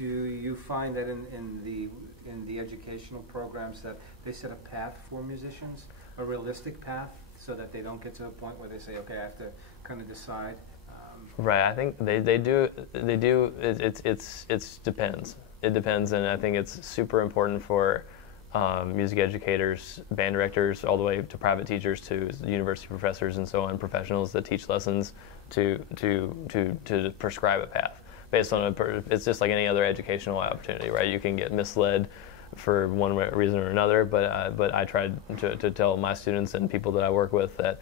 do you find that in the educational programs that they set a path for musicians, a realistic path, so that they don't get to a point where they say, okay, I have to kind of decide? Right. I think they do. It depends. It depends, and I think it's super important for music educators, band directors, all the way to private teachers, to university professors and so on, professionals that teach lessons, to prescribe a path based on it's just like any other educational opportunity, right? You can get misled for one reason or another, but I try to tell my students and people that I work with that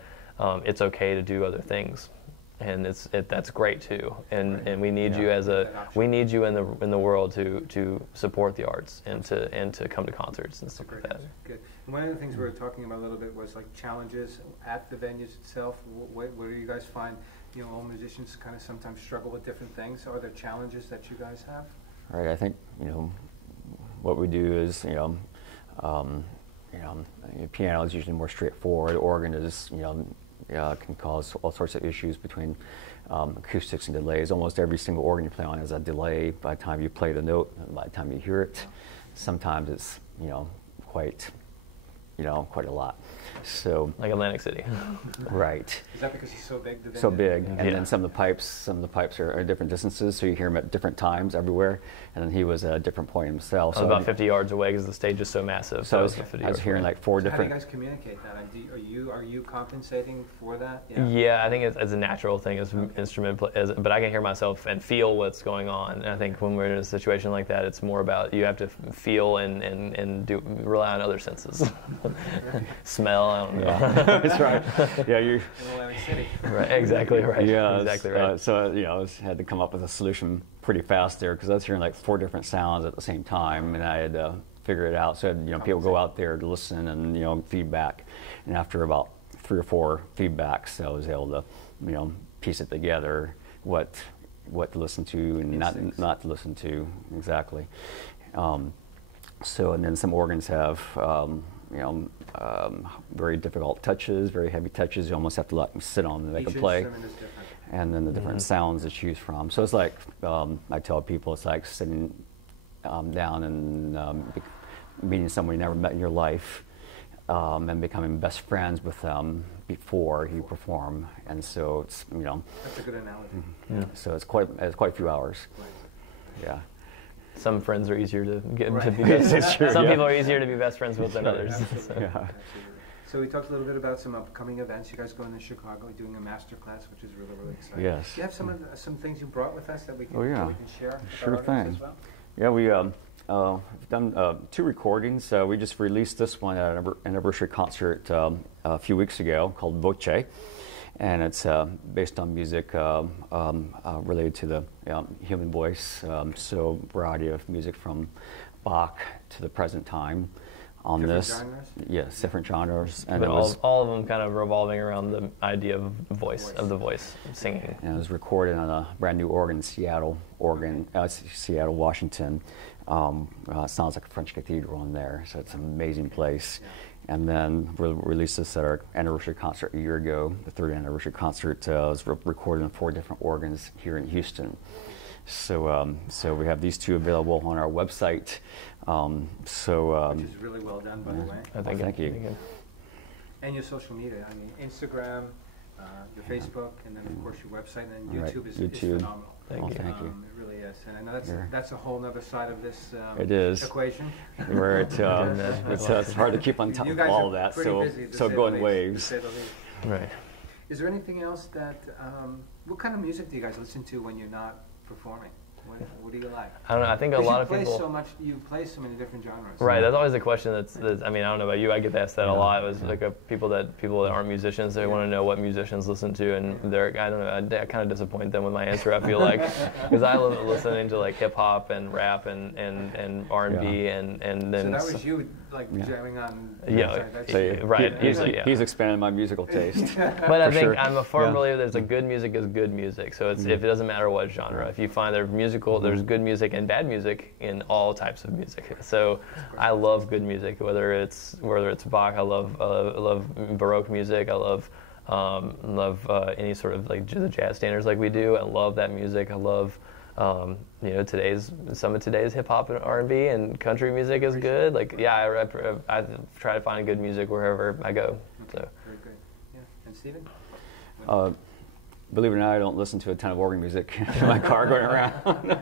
it's okay to do other things. And that's great too, and we need you we need you in the world to support the arts and to come to concerts and stuff like that. Good. And one of the things we were talking about a little bit was like challenges at the venues itself. Where do you guys find, all musicians kind of sometimes struggle with different things? Are there challenges that you guys have? Right. I think what we do is piano is usually more straightforward. Organ is can cause all sorts of issues between acoustics and delays. Almost every single organ you play on has a delay by the time you play the note and by the time you hear it. Sometimes it's quite a lot. So like Atlantic City. Right. Is that because he's so big? So big, and then some of the pipes are at different distances, so you hear him at different times everywhere. And then he was at a different point himself. I was about 50 yards away because the stage is so massive. So I was hearing like 4 different. How do you guys communicate that? Are you compensating for that? Yeah, I think it's a natural thing as instrument, but I can hear myself and feel what's going on. And I think when we're in a situation like that, it's more about you have to feel and rely on other senses. Smell. I don't know. Yeah. That's right. Yeah, you. Right. Exactly right. Yeah. Exactly right. So I had to come up with a solution pretty fast there because I was hearing like 4 different sounds at the same time, and I had to figure it out. So people go out there to listen and feedback, and after about 3 or 4 feedbacks, I was able to piece it together what to listen to and not to listen to exactly. And then some organs have very difficult touches, very heavy touches. You almost have to let them sit on them, make them play. And then the different sounds to choose from. So it's like, I tell people, it's like sitting down and meeting someone you never met in your life and becoming best friends with them before you perform. And so it's, That's a good analogy. So it's quite a few hours. Right. Yeah. Some friends are easier to get to be best. Some people are easier to be best friends with than others. So we talked a little bit about some upcoming events. You guys going to Chicago, doing a master class, which is really, really exciting. Yes. Do you have some things you brought with us that we can, share? Sure thing. As well? Yeah, we've done 2 recordings. We just released this one at an anniversary concert a few weeks ago called Voce. And it's based on music related to the human voice. So a variety of music from Bach to the present time on different this. Genres? Yes, different genres. And all of them kind of revolving around the idea of voice, of the voice, singing. And it was recorded on a brand new organ, Seattle, Washington. Sounds like a French cathedral in there, so it's an amazing place. Yeah. And then we released this at our anniversary concert a year ago. The 3rd anniversary concert was recorded on 4 different organs here in Houston. So we have these 2 available on our website. Which is really well done, by the way. Thank you. And your social media, Instagram, your Facebook, and then of course your website, and then YouTube is phenomenal. Thank you. It really is, and I know that's a whole other side of this equation. Where it's hard to keep on top of all of that, so go in waves. Right. Is there anything else that? What kind of music do you guys listen to when you're not performing? What do you like? I don't know. I think a lot of people. You play so many different genres. Right. That's always a question. I mean, I don't know about you. I get asked that a lot. It was like people that aren't musicians. They want to know what musicians listen to, and I don't know. I kind of disappoint them with my answer. I feel like because I love listening to like hip hop and rap and R&B and then. So that was you jamming on. Right. Usually, he's expanded my musical taste. But I think I'm a firm believer there's good music is good music. So if it doesn't matter what genre, if you find there's good music and bad music in all types of music. So I love good music, whether it's Bach. I love Baroque music. I love any sort of like the jazz standards like we do. I love that music. I love some of today's hip hop and R&B and country music is good. Like, yeah, I try to find good music wherever I go. Okay. So very good. Yeah. And Stephen? Believe it or not, I don't listen to a ton of organ music in my car going around.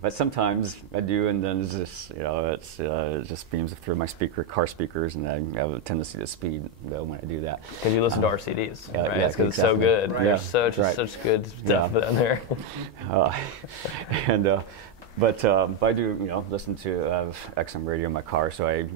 But sometimes I do, and then it's just, it just beams through my car speakers, and I have a tendency to speed though when I do that. Because you listen to our CDs, right? Yeah, because it's so good. Right. There's such good stuff down there. But I do, listen to XM radio in my car, so I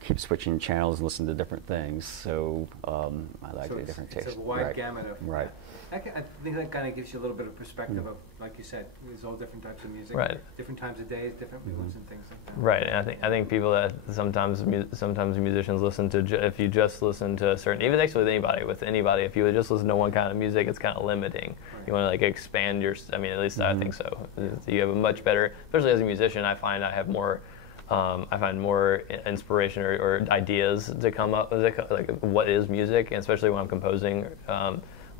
keep switching channels and listen to different things. So I like the different tastes. It's a wide gamut of. Right. I think that kind of gives you a little bit of perspective of, like you said, there's all different types of music, right? Different times of day, different moods and things like that. Right, and I think people that sometimes musicians listen to, if you just listen to a certain, even actually with anybody, if you would just listen to one kind of music, it's kind of limiting. Right. You want to expand your. I mean, at least I think so. You have a much better, especially as a musician. I find I have more. I find more inspiration or ideas to come up with, like what is music, and especially when I'm composing.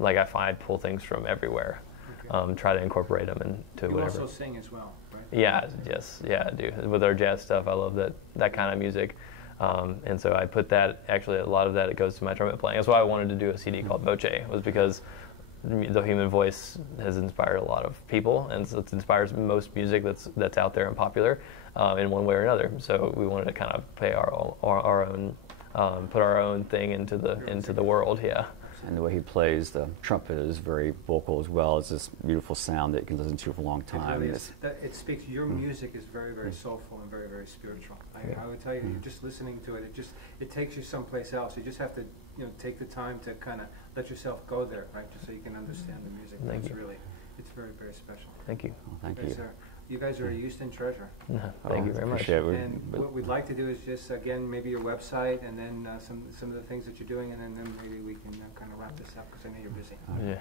I pull things from everywhere, try to incorporate them into whatever. You also sing as well, right? Yeah, I do. With our jazz stuff, I love that kind of music. And so I put that, actually a lot of that, it goes to my trumpet playing. That's why I wanted to do a CD called Voce, was because the human voice has inspired a lot of people, and so it inspires most music that's out there and popular in one way or another. So we wanted to kind of play our own, put our own thing into the world, yeah. And the way he plays the trumpet is very vocal as well. It's this beautiful sound that you can listen to for a long time. It speaks. Your music is very, very soulful and very, very spiritual. I would tell you, you're just listening to it. It takes you someplace else. You just have to, take the time to kind of let yourself go there, right? Just so you can understand the music. It's very, very special. Thank you. Well, thank you. You guys are a Houston treasure. Thank you very much. What we'd like to do is just, again, maybe your website, and then some of the things that you're doing, and then maybe we can kind of wrap this up, because I know you're busy.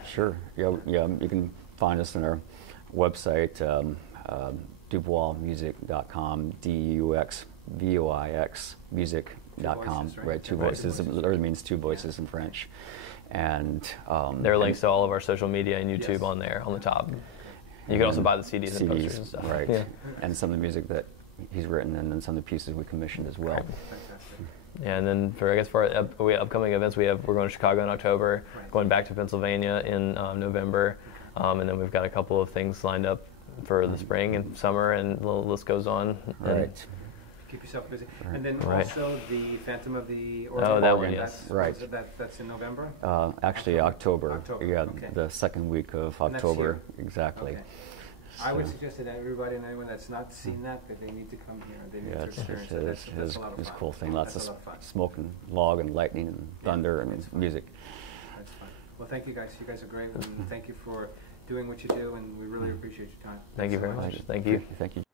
Sure. Yeah. You can find us on our website, DuxVoixmusic.com, DUXVOIX music.com. Right, two voices. It literally means two voices in French. And there are links to all of our social media and YouTube on there on the top. You can also buy the CDs and posters and stuff. Right. Yeah. And some of the music that he's written, and then some of the pieces we commissioned as well. Right. Fantastic. Yeah, and then for our upcoming events, we're going to Chicago in October, going back to Pennsylvania in November, and then we've got a couple of things lined up for the spring and summer, and the list goes on. Right. Keep yourself busy. And then also the Phantom of the Organ. Oh, that one, yes. That's in November? Actually, October. Yeah, okay. The second week of October. Exactly. Okay. So I would suggest that everybody and anyone that's not seen that they need to come here. They need to experience it. That's a lot of fun. It's a cool thing. Lots of smoke and log and lightning and thunder and music. That's fun. Well, thank you guys. You guys are great. And thank you for doing what you do, and we really appreciate your time. Thank you very much. Thank you. Thank you.